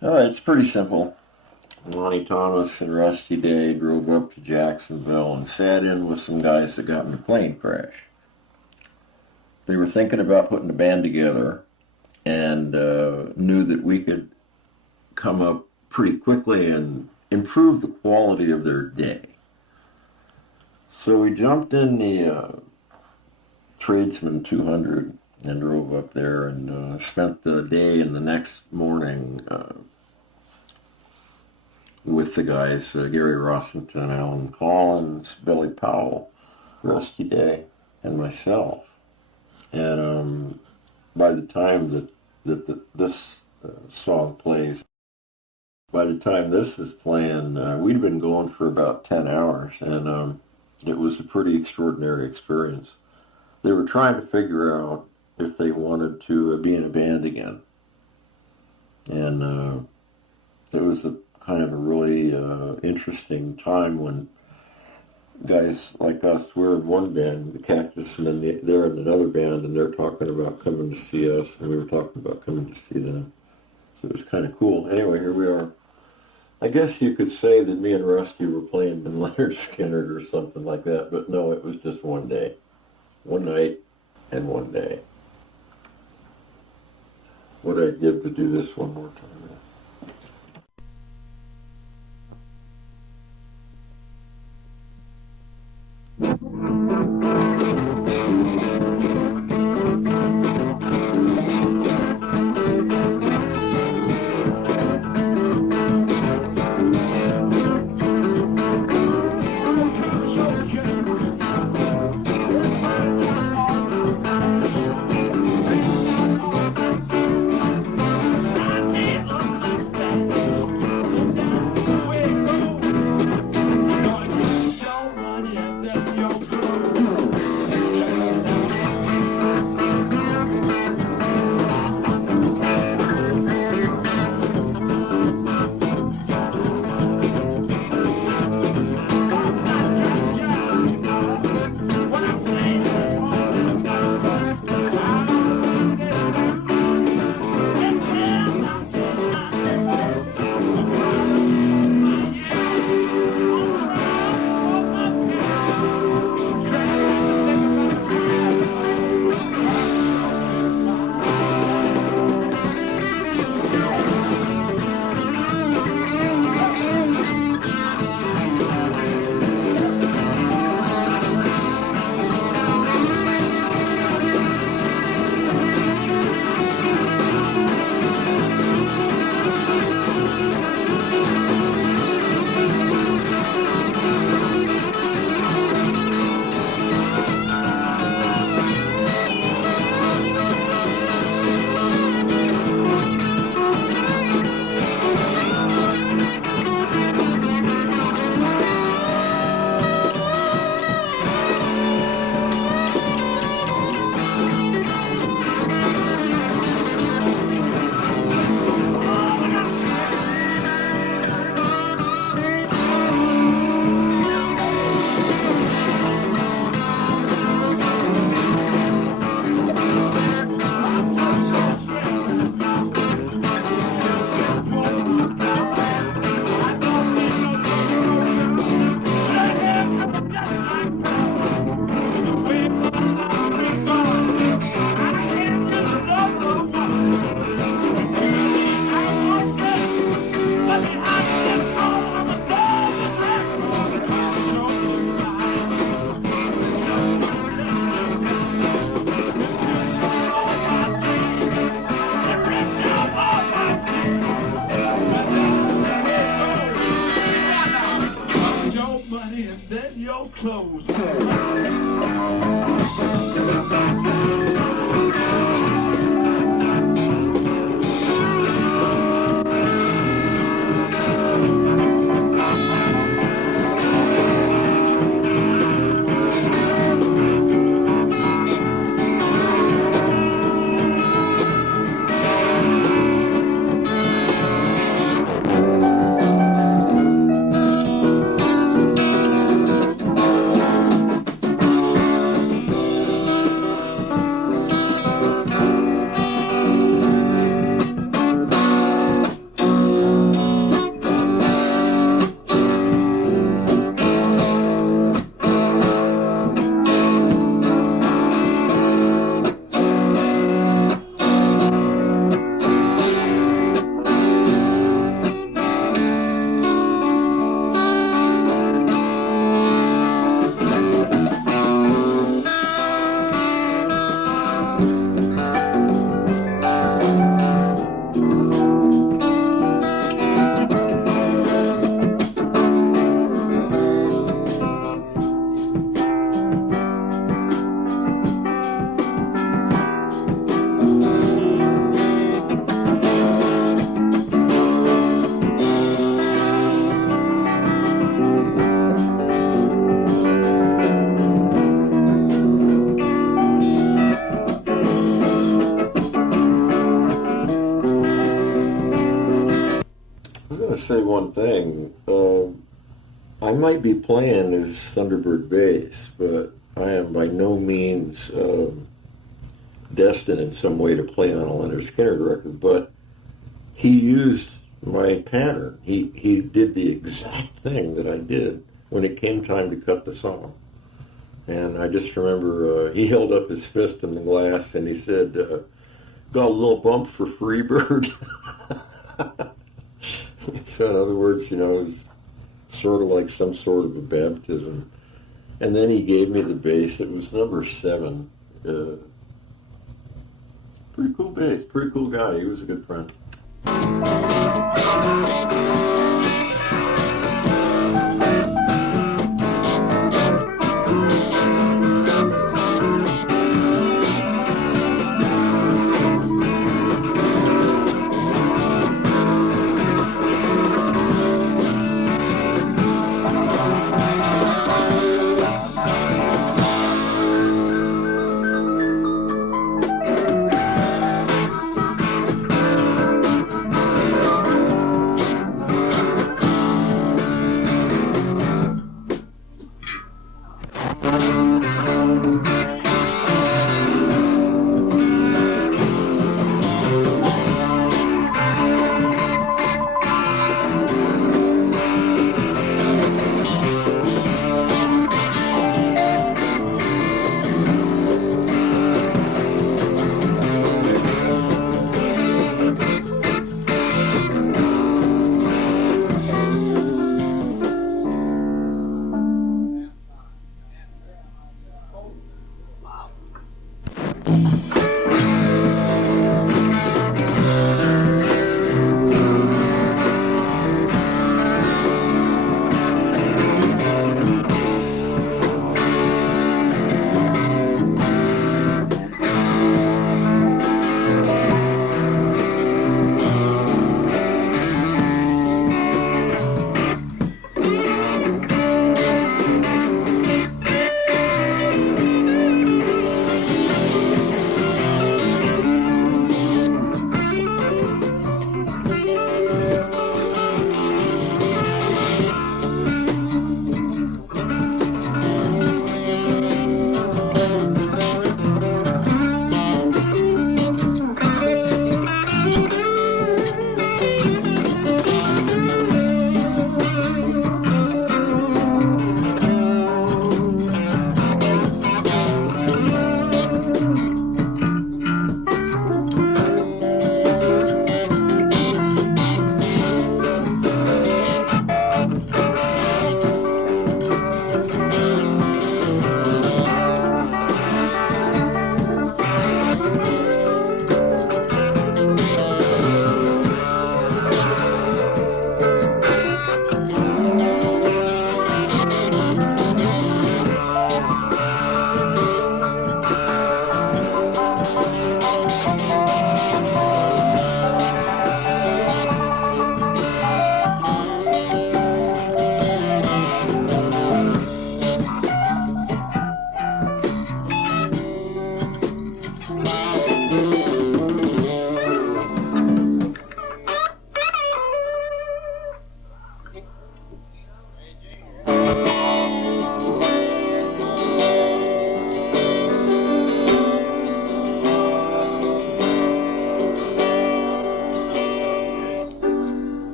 All right, it's pretty simple. Lonnie Thomas and Rusty Day drove up to Jacksonville and sat in with some guys that got in a plane crash. They were thinking about putting a band together and knew that we could come up pretty quickly and improve the quality of their day. So we jumped in the Tradesman 200 and drove up there and spent the day and the next morning with the guys, Gary Rossington, Allen Collins, Billy Powell, Rusty Day, and myself. And by the time that this song plays, by the time this is playing, we'd been going for about 10 hours, and it was a pretty extraordinary experience. They were trying to figure out if they wanted to be in a band again. And it was a kind of a really interesting time when guys like us were in one band, the Cactus, and then they're in another band, and they're talking about coming to see us, and we were talking about coming to see them. So it was kind of cool. Anyway, here we are. I guess you could say that me and Rusty were playing in Leonard Skynyrd or something like that, but no, it was just one day. One night and one day. What I'd give to do this one more time. to say one thing. I might be playing as Thunderbird bass, but I am by no means destined in some way to play on a Leonard Skynyrd record. But he used my pattern. He did the exact thing that I did when it came time to cut the song. And I just remember he held up his fist in the glass and he said, got a little bump for Freebird. So in other words, it was sort of like some sort of a baptism. And then he gave me the bass. It was number 7. Pretty cool bass, pretty cool guy. He was a good friend.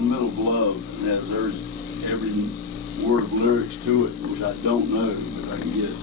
Middle of Love. There's every word of lyrics to it, which I don't know, but I can get it.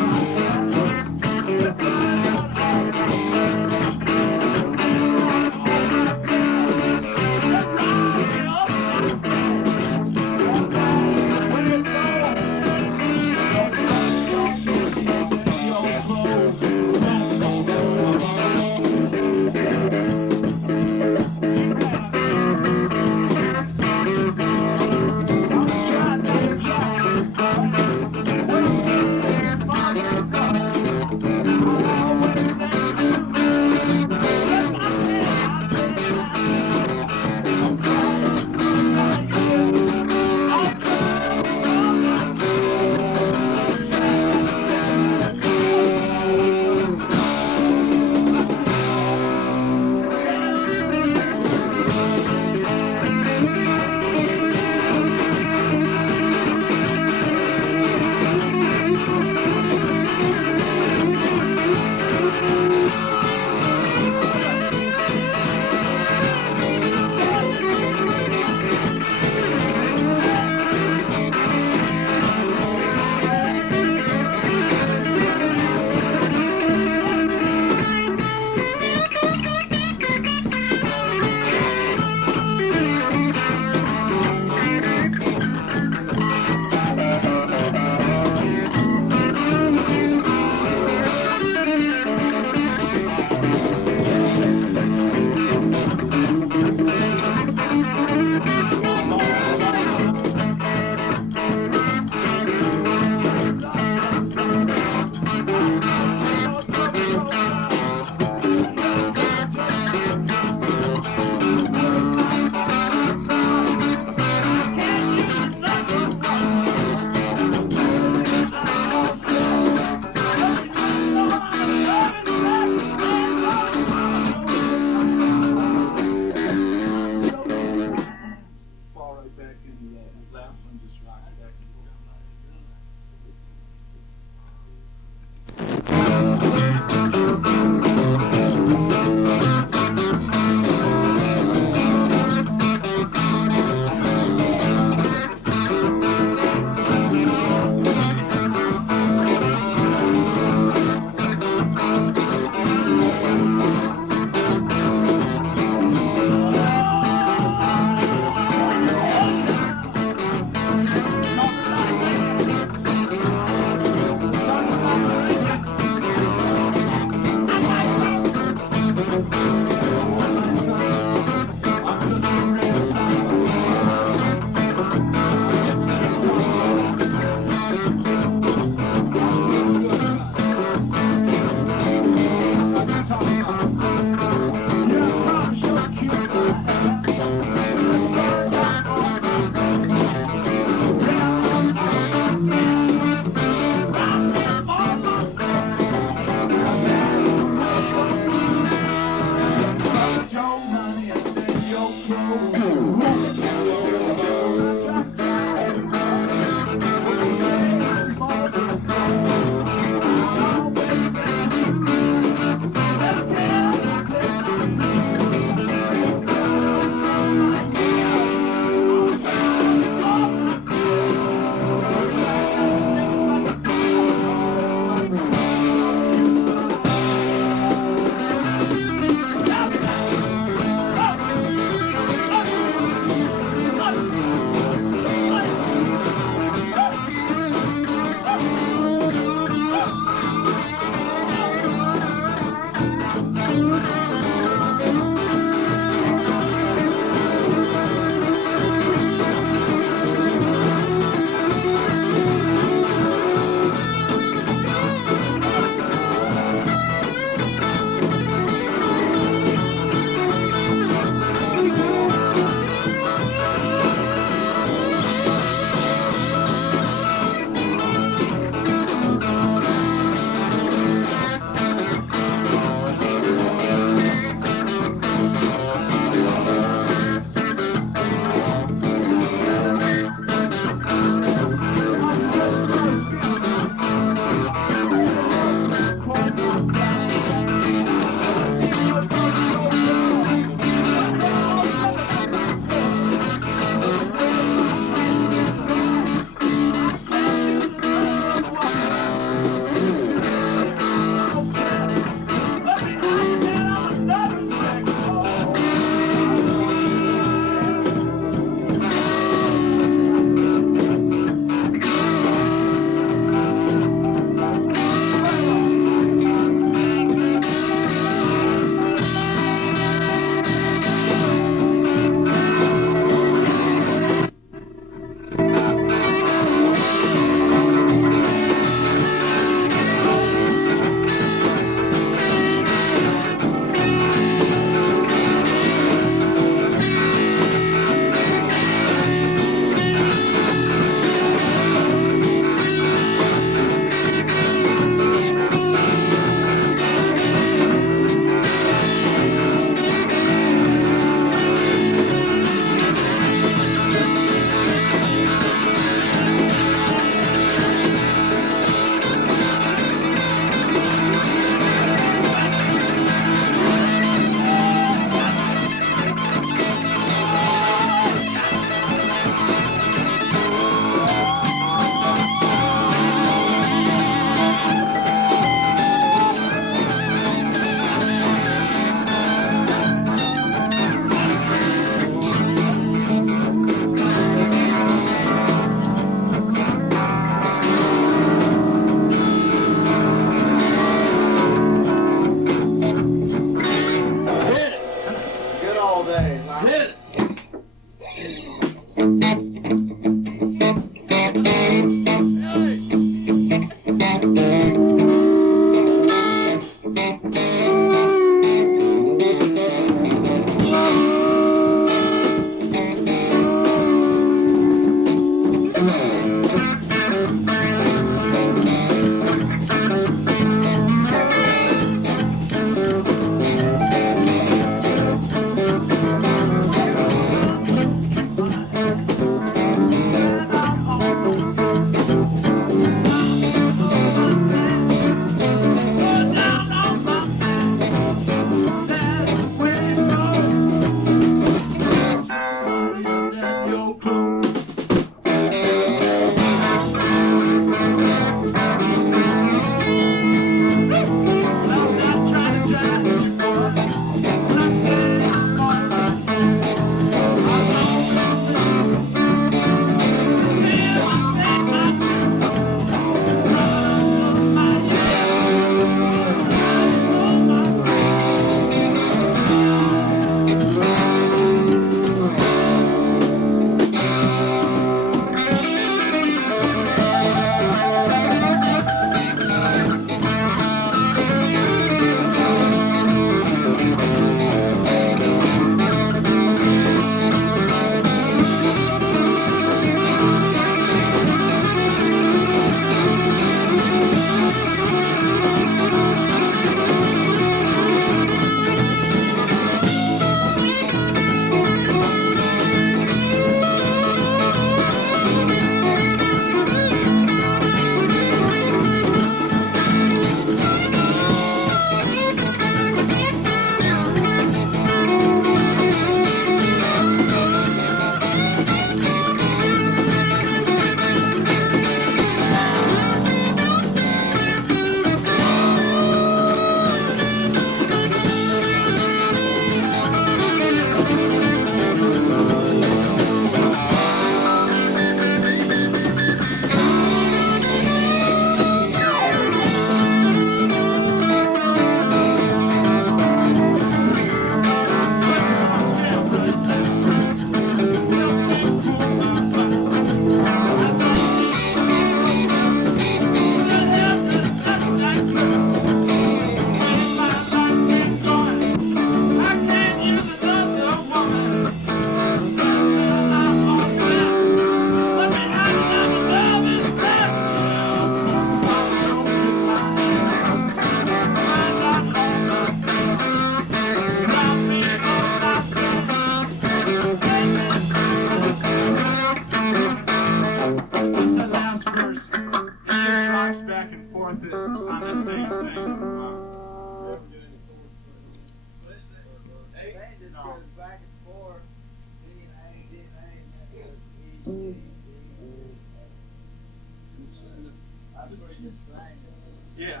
Yeah.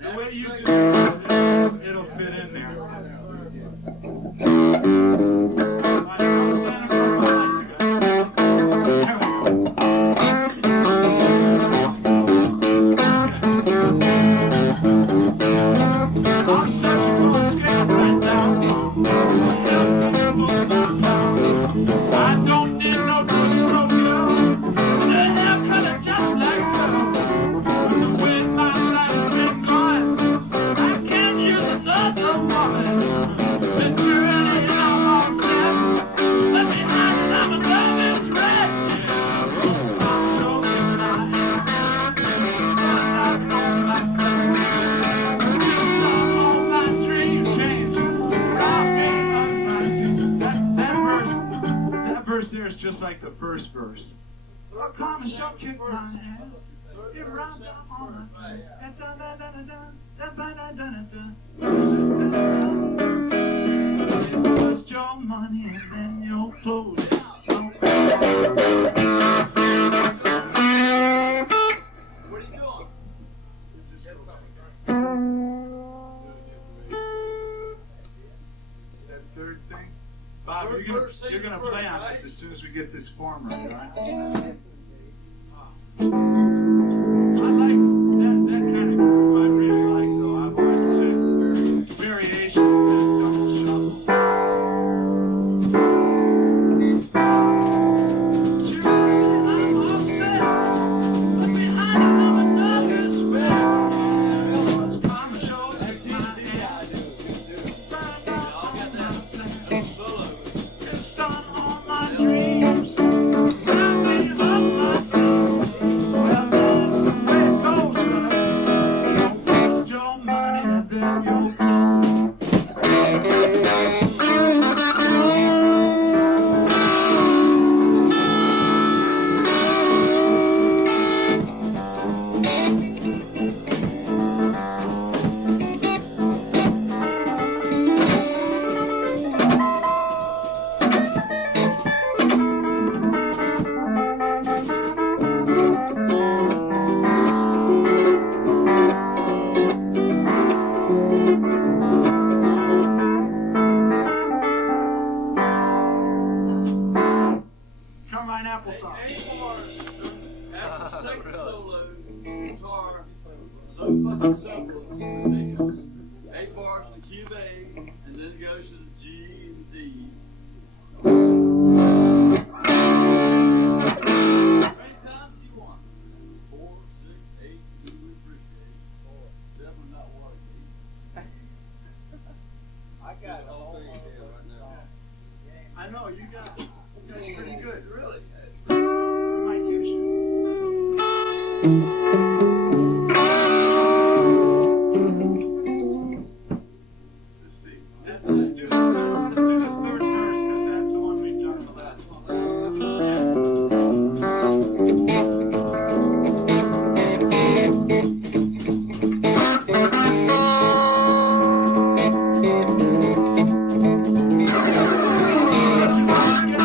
The way you do it, it'll fit in there. I'll stand over behind you guys. I'm searching for a scale right now. I don't need no drugs from you. The hair color just like her. The way my life's been going, I can't use another woman. But you're really all set. Let me hide it, I'm a love is red. Yeah, rose my choke in my hand. I'm not on my face. Just on my dream change. I'll be unmercy. That verse there is just like the first verse. I'll come and shall kick my ass. Get round down on my face. First your money and then your clothes. What are you doing? That third thing. Bob, you're gonna play on this as soon as we get this form right, right? I like that kind of groove. I really like, though. I've always liked variation of that double shuffle. I'm upset. Let me hide it, I'm another sweat. Yeah, let's come and show it my ass. I'll get that solo. It's done all my dreams. Got me up myself. Well, that's the way it goes, right? Don't waste your money and then your clothes. Carmine applesauce. After the second solo, guitar, so fucking simple, it's ridiculous. 8 bars to Q A, and then it goes to the G and D. How many times do you want? 4, 6, 8, you would appreciate. Definitely not 1. I got it all right now. I know, you guys pretty good. Really? We might use you. Let's see. Let's do the third verse, because that's the one we've done the last one. Such a nice guy.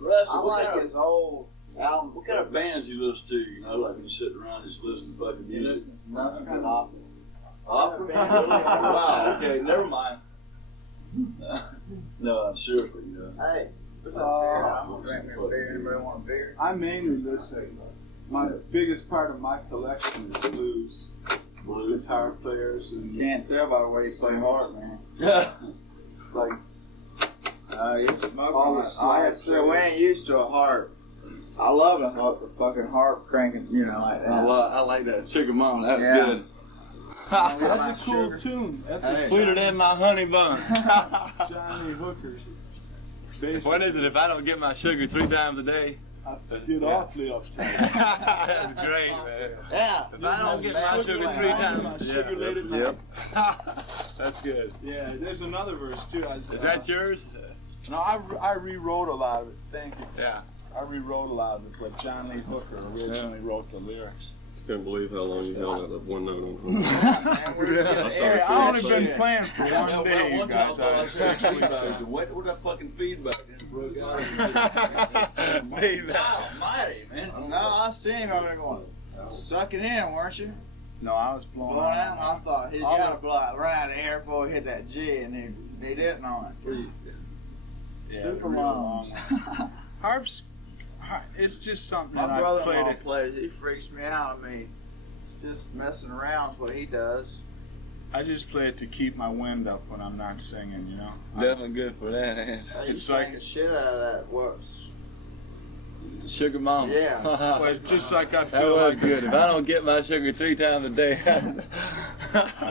Rusty like his old album. What kind of bands you listen to? You know, like when you're sitting around just listening to fucking music. Nothing but opera. Opera? Wow, okay, never mind. No, seriously, you know. Hey, I'm gonna drink me a beer. Anybody want a beer? I mainly listen. My biggest part of my collection is blues. Guitar players and Can't tell by the way you play hard, man. like All the slides. We ain't used to a harp. I love a fucking harp cranking, you know, like that. I like that. Sugar Mom, that's Yeah. good. that's a cool tune. That's Hey. sweeter than my honey bun. Johnny Hooker's. What is it if I don't get my sugar 3 times a day? I get awfully uptight. That's great, man. Yeah. If I don't get my sugar 3 times, Sugar late at yep. That's good. Yeah, there's another verse too. Is that yours? No, I rewrote a lot of it. Thank you. Yeah. I rewrote a lot of it, but John Lee Hooker originally wrote the lyrics. Can't believe how long you held that one note on. Hey, I only been playing for one day, you One guys. time I I was was 6 6 weeks weeks ago. ago. What that fucking feedback just broke out? Feedback. Almighty, man. No, I seen him over there going, suck it in, weren't you? No, I was blowing Blowing out, and I out. thought he's got to blow out right out of the air before he hit that G, and he didn't on it. Yeah, Super the real long. one. Harps, it's just something My that I brother-in-law played it. plays. He freaks me out. I mean, just messing around is what he does. I just play it to keep my wind up when I'm not singing, you know. Definitely good for that. It's you like- sang the shit out of that. Whoops. Sugar Mama. Yeah. Well, it's just like I That feel was like good. If I don't get my sugar 3 times a day,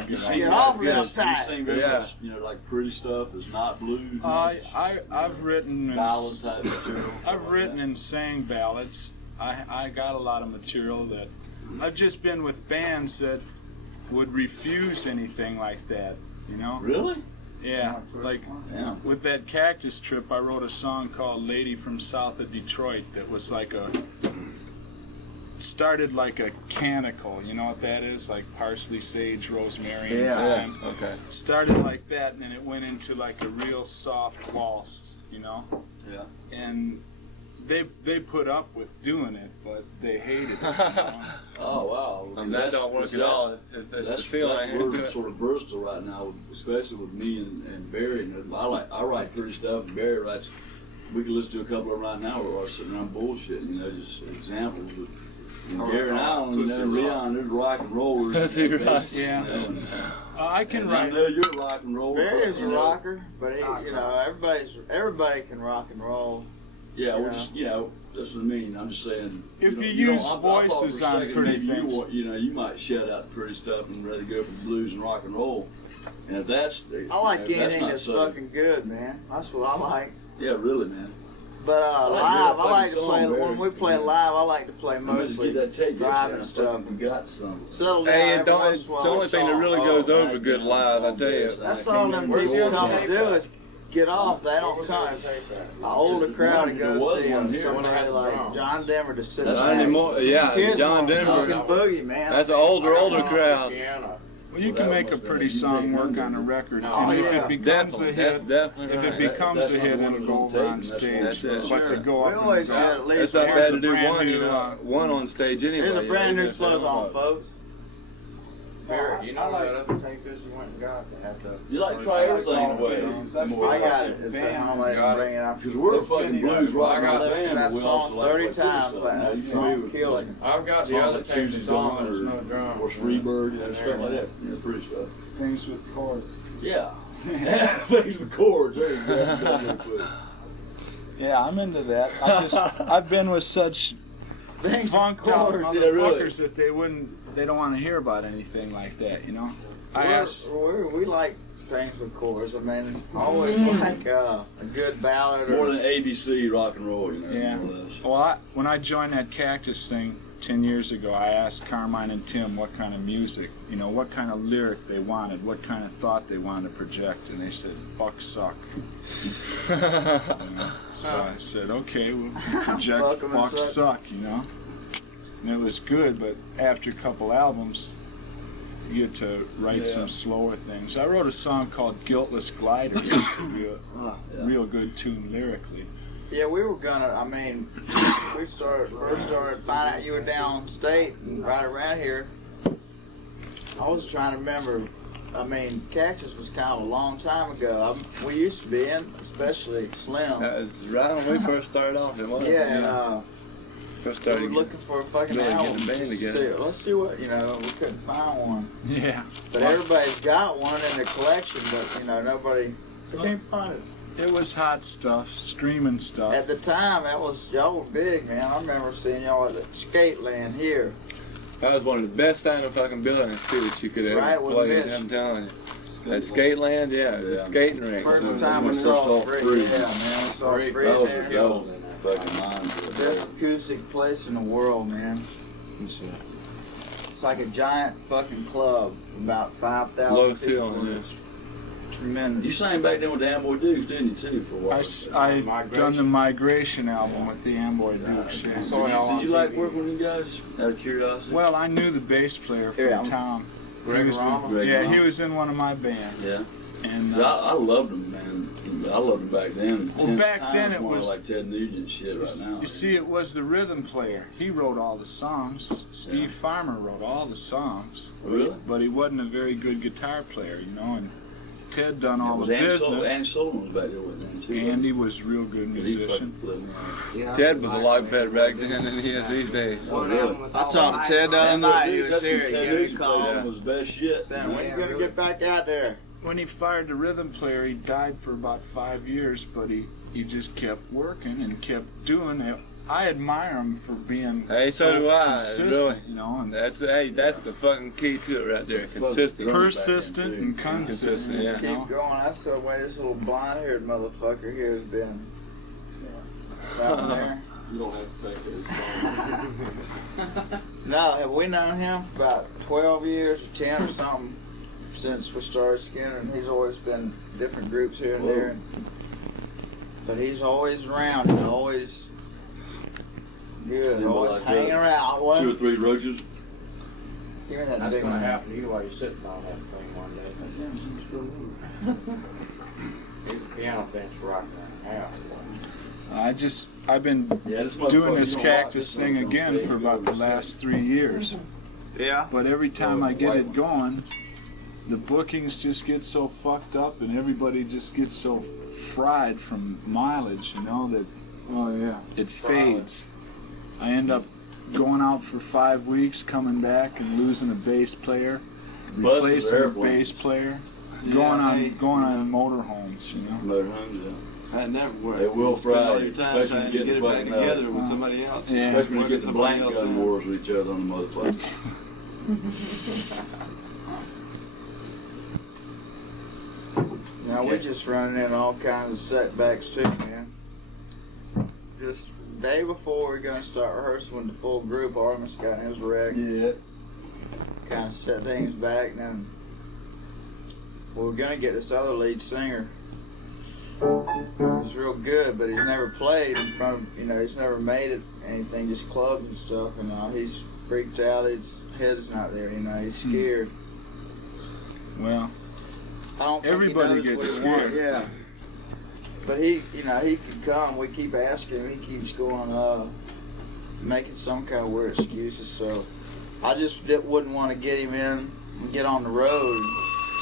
You Get off real You tight. sing very Yeah. much, you know, like pretty stuff. It's not blues. I've written ballad type material. I've written and sang ballads. I got a lot of material that I've just been with bands that would refuse anything like that, you know? Really? Yeah, like Yeah. with that Cactus trip, I wrote a song called "Lady from South of Detroit" that was like started like a canticle. You know what that is? Like parsley, sage, rosemary, and thyme. Okay. Started like that, and then it went into like a real soft waltz, you know? Yeah. And they put up with doing it, but they hated it. You know? Oh wow. That don't work at all. That's we're sort of versatile right now, especially with me and Barry. And I write pretty stuff, and Barry writes. We can listen to a couple of them right now. We're sitting around bullshitting, you know, just examples. But Gary and I, you know, Leon, they're rock and rollers. That's who writes. Yeah. I can and write. I know you're a rock and roller. Barry's a you know. rocker, but he, you know, everybody can rock and roll. Yeah, You well, just, you know, that's what I mean. I'm just saying. If know, you know, use I thought for a voices on second pretty maybe things. you know, you might shut out pretty stuff and rather go for blues and rock and roll. And if that's, I like you know, anything not that's so, fucking good, man. That's what I like. Yeah, really, man. But like live, your I like to fucking play. song, when Barry. we play live, I like to play I'm gonna just mostly get that tape driving stuff. We got some. Settle down. Hey, every once in a it's the while, only thing that song. really goes over good live, I tell you. That's all them people come to do is get off. They don't come. An older crowd to go see somebody like John Denver to sit That's Not down. anymore. Yeah, Kids John want fucking Denver. boogie, man. That's an older crowd. Well, you can make a pretty song work on a record, Oh, and if yeah. it becomes a Definitely. That's hit, definitely if right. it becomes That's a hit, not it'll the go one over on on tape, stage. that's it. But to go We up always and said go. at least It's not Here's bad a to do brand one, new, you know, one on stage anyway. There's a brand new You know, slow song, folks. Barry, you know that other tape is you went and got at the. You like to try everything in ways. I got it. It's at home. I didn't bring it up. Because we're a fucking blues rock I and roll listened to band, that but we song also like 30 to play times, stuff. but You know, that you song know, killed like me. I've got the song other like tape Susie's that's on, Gone but there's no drum. or Freebird, you know, stuff like that. You know, pretty stuff. Things with chords. Yeah. Things with chords. There you go. Yeah, I'm into that. I've been with such Things funked with out chords. motherfuckers that they don't want to hear about anything like that, you know? We like things with chords. I mean, always like a good ballad. More Or, than ABC rock and roll, you know. Yeah. More or less. Well, when I joined that Cactus thing 10 years ago, I asked Carmine and Tim what kind of music, you know, what kind of lyric they wanted, what kind of thought they wanted to project, and they said, "Fuck suck." You know? So I said, "Okay, we'll project Fuck 'em and fuck suck. suck," you know. And it was good, but after a couple albums, you get to write some slower things. I wrote a song called "Guiltless Glider." It used to be a real good tune lyrically. Yeah, we were gonna. I mean, we first started finding out you were downstate and right around here. I was trying to remember. I mean, Cactus was kind of a long time ago. We used to be in, especially Slim. That was right when we first started off. It was. Yeah, and first we started were looking for a fucking really album. getting a band Just to together. see- Let's see what we couldn't find one. Yeah. But everybody's got one in their collection, but nobody. They can't find it. It was hot stuff, screaming stuff. At the time, y'all were big, man. I remember seeing y'all at the skate land here. That was one of the best sounding fucking buildings too that you could ever Right, with play. Mitch. I'm telling you. That skate land, yeah, it was a skating rink. First time we First saw off, Free. Free. Yeah, man, we saw Free That was there. that was fucking mind. Best acoustic place in the world, man. It's like a giant fucking club, about 5,000 Low people. ceiling, yeah. It's tremendous. You sang back then with the Amboy Dukes, didn't you, too, for a while? I done the Migration album with the Amboy Dukes. Yeah. Did you like working with you guys, out of curiosity? Well, I knew the bass player from Yeah. town. He Greg was the- Rama? Greg yeah, Rama. he was in one of my bands. Yeah. And 'Cause I loved them, man. I loved them back then. Well, 10 back times then it more was- like Ted Nugent shit right now. you see, it was the rhythm player. He wrote all the songs. Steve Farmer wrote all the songs, Really? but he wasn't a very good guitar player, and Ted done all Was the Andy business. Sullivan was back there with them, too. Andy was a real good He musician. fucking flipped me out. Ted was a lot better back then than he is these days. Oh, really? I talked to Ted the other night. He was That's when here. He Ted gave me a Nugent call. played some of his best shit. Saying, when you gonna get back out there? When he fired the rhythm player, he died for about 5 years, but he just kept working and kept doing it. I admire him for being Hey, so do I, consistent, really. and That's the fucking key to it right there. Consistency. persistent and consistent. Consistent, yeah. Keep going. That's the way this little blonde-haired motherfucker here has been. Down there. You don't have to take it. No, have we known him for about 12 years or 10 or something since we started Skynyrd, and he's always been different groups here and there. But he's always around. He's always good. Anybody Always like hanging that? around. 2 or 3 roaches. Give me that That's big going to man. happen to you while you're sitting on that thing one day. He's a piano bench right now. I've been Yeah, this doing this motherfucker, you know, cactus this thing motherfucker again stays for about the over last 3 years. Yeah. But every time I get it going, the bookings just get so fucked up and everybody just gets so fried from mileage, that it fades. I end up going out for 5 weeks, coming back and losing a bass player, Buses, replacing a airplanes. bass player, Yeah, going on motorhomes, Motorhomes, yeah. That never worked. They will You spend all fry your you, time especially trying when to you get get it the back fucking together with somebody else. Yeah. Especially when you Working get the somebody blank else gun in. wars with each other on the motherfucker. Now we're just running in all kinds of setbacks too, man. Just day before we're gonna start rehearsing with the full group, Artemis got in his wreck. Yeah. Kind of set things back, and then we were gonna get this other lead singer. He's real good, but he's never played in front of, he's never made it anything, just clubs and stuff, and he's freaked out. His head's not there, he's scared. Well, I don't think everybody he knows gets what he wants, scared. yeah. But he can come. We keep asking him. He keeps going, making some kind of weird excuses. So I just wouldn't want to get him in and get on the road.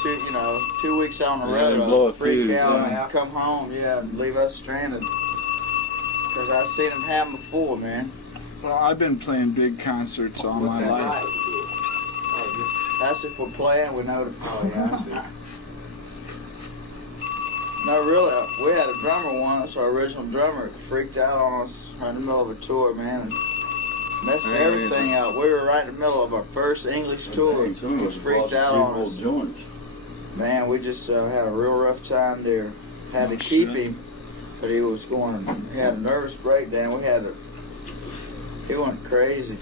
2 weeks on the Yeah, road, blow a freak fuse, out yeah. and come home, and leave us stranded. Because I've seen him happen before, man. well, I've been playing big concerts all my that life. like? That's if we're playing, we know. Oh, yeah, I see. No, really, we had a drummer once, our original drummer, freaked out on us right in the middle of a tour, man, and messed everything up. We were right in the middle of our first English tour. He Some of was us freaked lost out big on old us. joints. Man, we just had a real rough time there. Had to Oh, keep shit. him, but he was he had a nervous breakdown. He went crazy.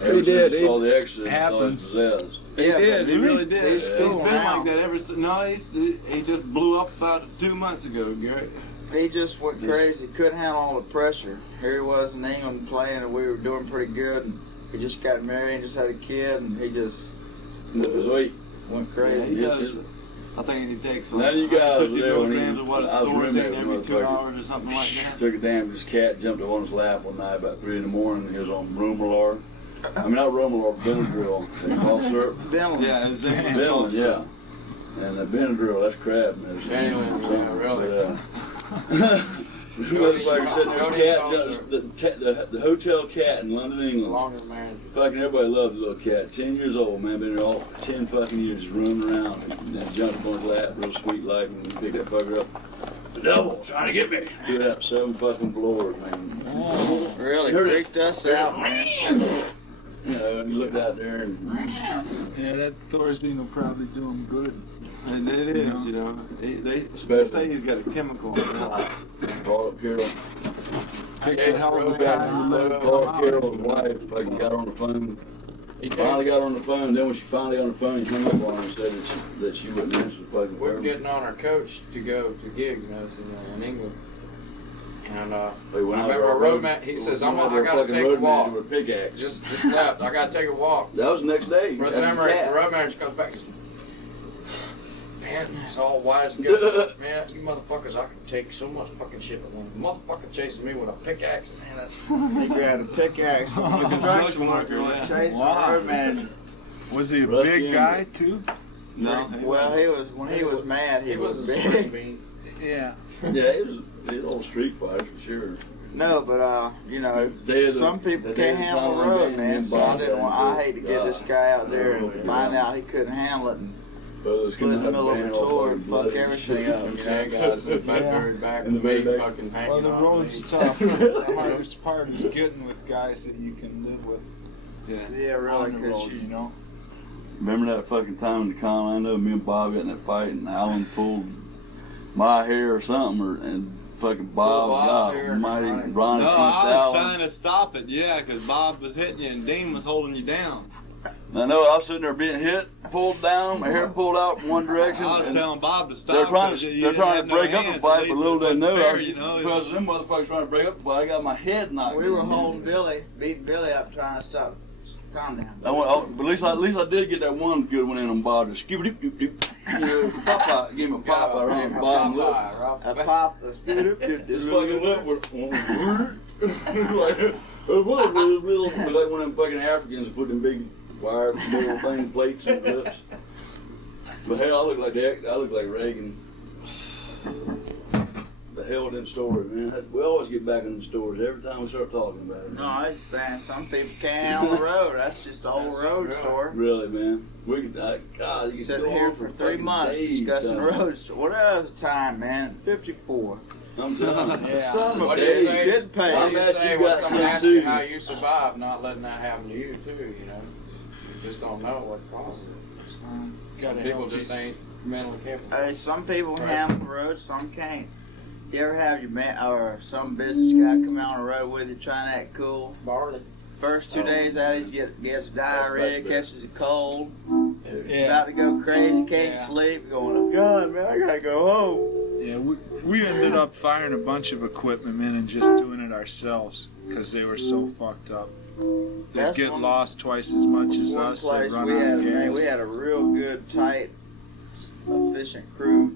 Ever did, since he- saw the exit, It he thought he was happens. possessed. He did. He really did. He's He's cool been now. like that ever since. No, he just blew up about 2 months ago, Garrett. He just went crazy. Couldn't handle all the pressure. Here he was in England playing, and we were doing pretty good. And he just got married and just had a kid, and he just It was weak. went Yeah, crazy. he does. I think it takes Now you guys 50 there when milligrams of what I was Thorazine rooming every with 2 hours or something like that. Took a damn, this cat jumped up on his lap one night about 3 in the morning. He was on Rumelor. I mean, not Rumelor, Benadryl. Cough syrup. Benlin. Yeah, it was Benlin, yeah. And the Benadryl, that's crab medicine. Benlin, yeah, really. Motherfucker sitting there, cat, the hotel cat in London, England. Longer marriage. Fucking everybody loved the little cat. 10 years old, man. Been there all 10 fucking years, just running around and jumped on his lap, real sweet like, and picked that fucker up. The devil trying to get me. Threw it up 7 fucking floors, man. Oh, really freaked us out, man. You know, and you looked out there and Yeah, that Thorazine will probably do him good. And it is, you know. They say he's got a chemical in it. Paul Carroll. Takes a hell of a time to let it come Paul out. Carroll's wife fucking got on the phone. He Finally takes, got on the phone. Then when she finally got on the phone, he hung up on her and said that she wouldn't answer the fucking we're phone. getting on our coach to go to gig, you know, it's in England. And They went I out remember there, a roadman, he says, I gotta take a walk. with a pickaxe. Just left. I gotta take a walk. That was the next day. Russ After Emery, that. the roadman just comes back and says, man, it's all white as ghost. Says, man, you motherfuckers, I can take so much fucking shit, but when a motherfucker chases me with a pickaxe, man, that's... He grabbed a pickaxe from the construction worker and chased the road manager. Was he a Rusty big Emery. guy too? No, Well, when he was mad, he was a string big. bean. Yeah. Yeah, he was an old street fighter for sure. No, but you know, They had some the- people they can't had handle the the road, time man. So I didn't want. I hate to get this God. guy out there Oh, and find God. out he couldn't handle it and Fellas split in the middle of a band tour all and fucking fuck bloody. everything up. Them You ten know? guys in the very back In the of me very back. fucking hanging Well, the on road's me. tough. The hardest part is getting with guys that you can live with Yeah. Yeah, really, on the road, because you know? Remember that fucking time in the Colorado, me and Bob got in that fight and Allen pulled my hair or something, and fucking Bob, Bob's God hair. almighty, Ronnie. Ronnie No, punched I was Allen. trying to stop it, yeah, because Bob was hitting you and Dean was holding you down. I know, I was sitting there being hit, pulled down, my hair pulled out in one direction. I was and telling Bob to stop. they're trying 'cause to, you they're didn't trying have to no break up hands, the fight, at but least little it they know, wasn't I fair, was, you know. because them motherfuckers trying to break up the fight, I got my head knocked. we were holding Billy, beating Billy up, trying to stop. Calm down. But at least I did get that one good one in on Bob. Just skip it, doop, doop. You know, Popeye, gave him a Popeye around the bottom lip. A pop, a spoot His fucking lip was like, it was real, but like one of them fucking Africans put them big wire metal thing plates in the lips. But hell, I look like that. I look like Reagan. The hell with them stories, man. We always get back in the stories every time we start talking about it. No, I was just saying some people can't handle the road. That's just the whole road story. Really, man. We could, God, you Sit could go here on for 3 fucking months days, discussing son. road story. What other time, man? 54. I'm telling you. Yeah. Some of What it do you is say? getting paid. What do you I bet say you when got someone some asks you too. how you survive, not letting that happen to you too, you know? You just don't know what causes it. Gotta People help just you. ain't mentally capable. Hey, some people handle the road, some can't. You ever have your man or some business guy come out on the road with you trying to act cool? Barley. First 2 days out, he gets diarrhea, catches a cold, Yeah. about to go crazy, can't Yeah. sleep, going, oh God, man, I gotta go home. Yeah, we ended up firing a bunch of equipment men and just doing it ourselves because they were so fucked up. They'd That's get one- lost twice as much as One us. They'd place run we out had, of man, gas. we had a real good, tight, efficient crew.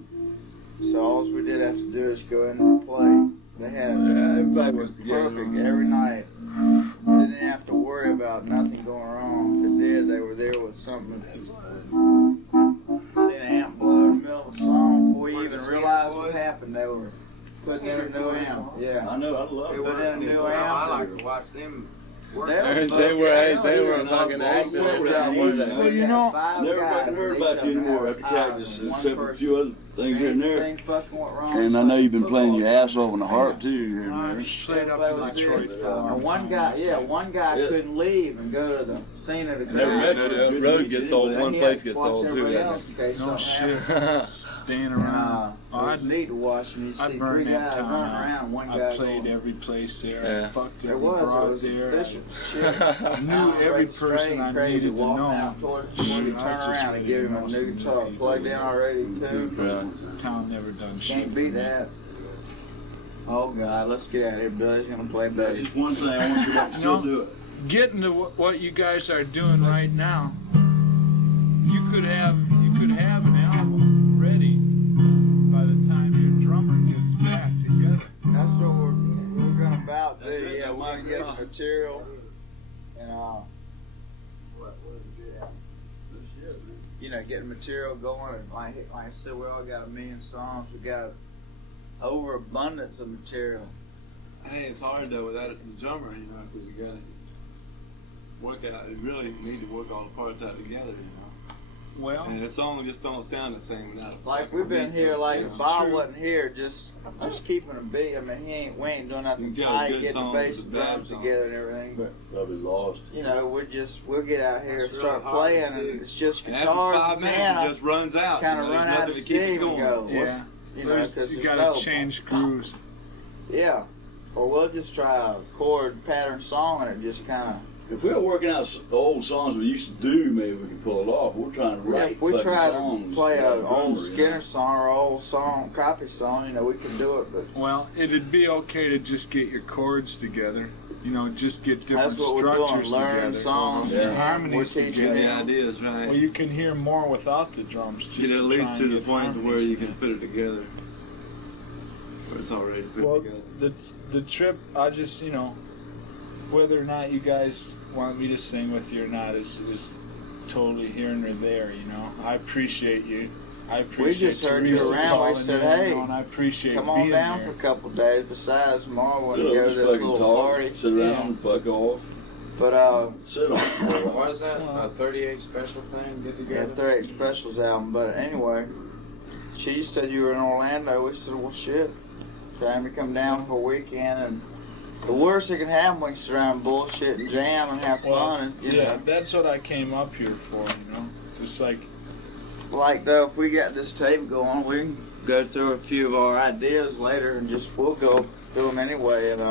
So all we did have to do is go in and play. They had Everybody was together. perfect every night. Didn't have to worry about nothing going wrong. If it did, they were there with something. See an amp blow in the middle of a song before you even realized what happened. They were putting in a new amp. Yeah. I know, I love They it. put in a new amp. I like to watch them work. They were fucking acting themselves one day. Well, you know, Never fucking heard about you anymore after Cactus, except for a few other things here and there. And I know you've been playing your ass off on the harp too. Here and I there. played up to Detroit for a long One time. guy, one guy Yeah. couldn't leave and go to the scene of the Never met crime. you. The road gets old, one He place had to gets watch old too. everybody doesn't else in case No something shit. happened. Staying And, around. it was neat to watch and you I see 3 burned that guys town running out. around, one I guy played going. every place there. Yeah. I fucked It every was broad there. efficient shit. I knew every person I needed to know. Out towards Shoot, you I turn just around and really give him know a some new new guitar people, plugged in you know. already too. Really? Town never done shit. Can't for beat me. that. Oh God, let's get out of here. Billy's gonna play That's bass. just one thing I want you to still do it. Getting to what you guys are doing right now, you could have an album ready material and you know, getting material going, and like I said, we all got a million songs. We got overabundance of material. Hey, it's hard though without the drummer, you know, because you gotta work out. You really need to work all the parts out together, you know. Well, And the song just don't sound the same without a Like fucking we've been beat, here, you know. like It's if Bob true. wasn't here, just keeping a beat. I mean, we ain't doing nothing You got tight, good getting the songs bass with and the bad drums songs. together and everything. But Probably lost. you know, we'll get out here and That's start really hard playing, to do. and it's just And after guitars 5 and minutes, piano. it just runs out. Kind of you know, run there's out of nothing to keep it steam and going. go. yeah. You know, because You there's gotta no change grooves. Yeah, or we'll just try a chord pattern song and it just kind of. If we were working out old songs we used to do, maybe we could pull it off. We're trying to Yeah, write if we fucking try songs. to play without an a old drummer, you Skynyrd know. song or old song, copy song, you know, we can do it. But Well, it'd be okay to just get your chords together. You know, just get different that's what we're doing, structures learn together. songs, Yeah. and Harmonies we're teaching together. The them. ideas, right? Well, you can hear more without the drums. Just Get at to least try to and the get point to where harmonies you in can it. put it together. Where it's already put Well, together. the trip, I just, you know, whether or not you guys want me to sing with you or not is totally here and there, you know. I appreciate you. I appreciate just heard you Teresa around. We calling said, in, hey, you know, and I appreciate Come on being down there. for a couple of days. Besides, tomorrow we're You going to know, go to just this fucking little talk, party. sit around Yeah. and fuck off. But Sit on it for a while. What is that? A 38 special thing? Get yeah, together? 38 Specials album. But anyway, she said you were in Orlando. We said, well, shit. Time to come down for a weekend. And the worst that can happen, we can sit around and bullshit and jam and have fun. And, you Yeah, know. that's what I came up here for, you know. Just like, Like, though, if we got this tape going, we can go through a few of our ideas later and we'll go through them anyway. And,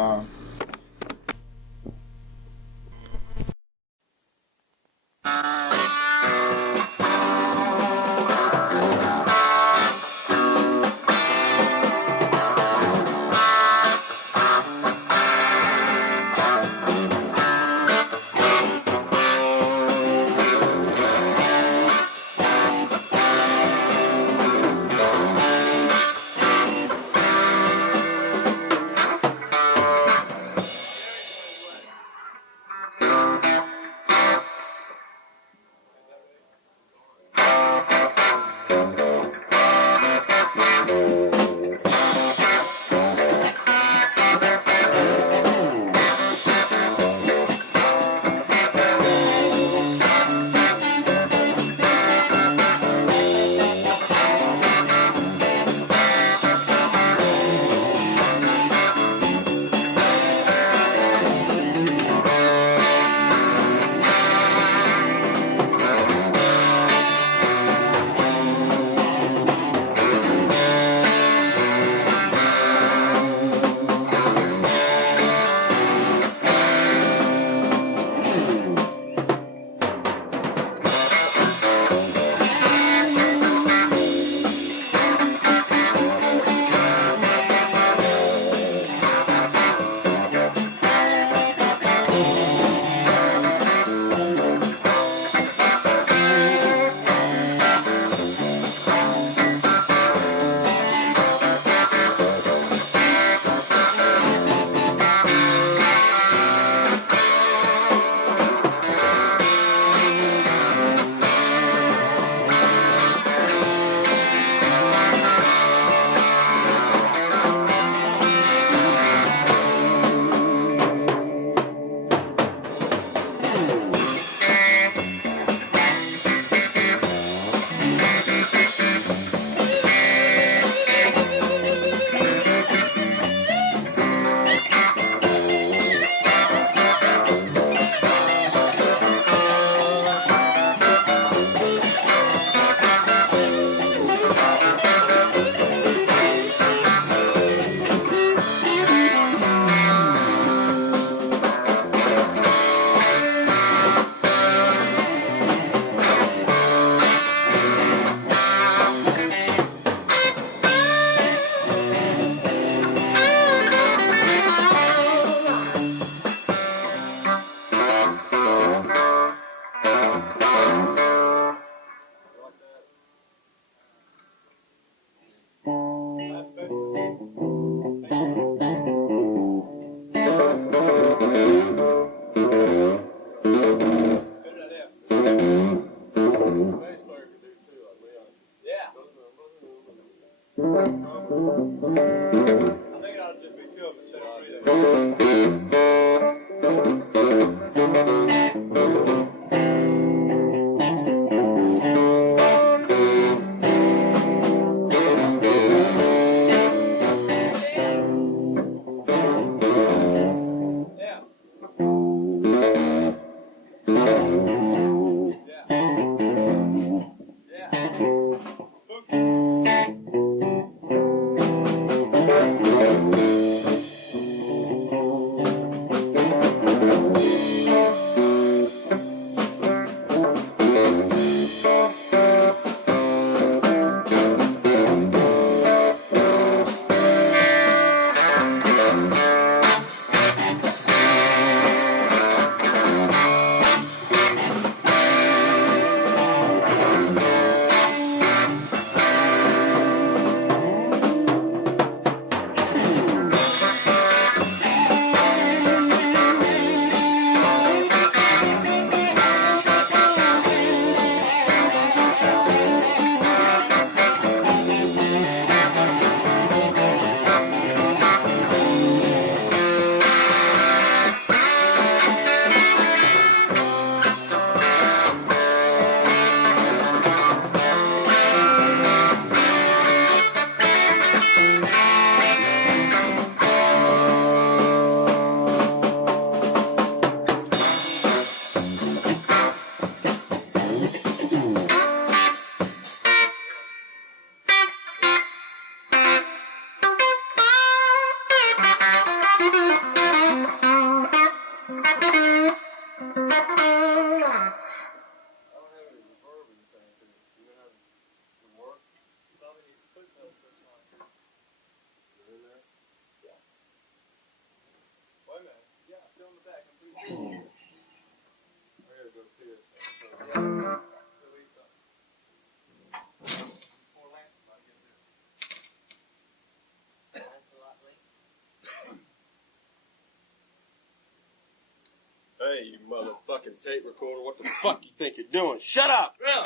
Hey, you motherfucking tape recorder, what the fuck you think you're doing? Shut up! Yeah.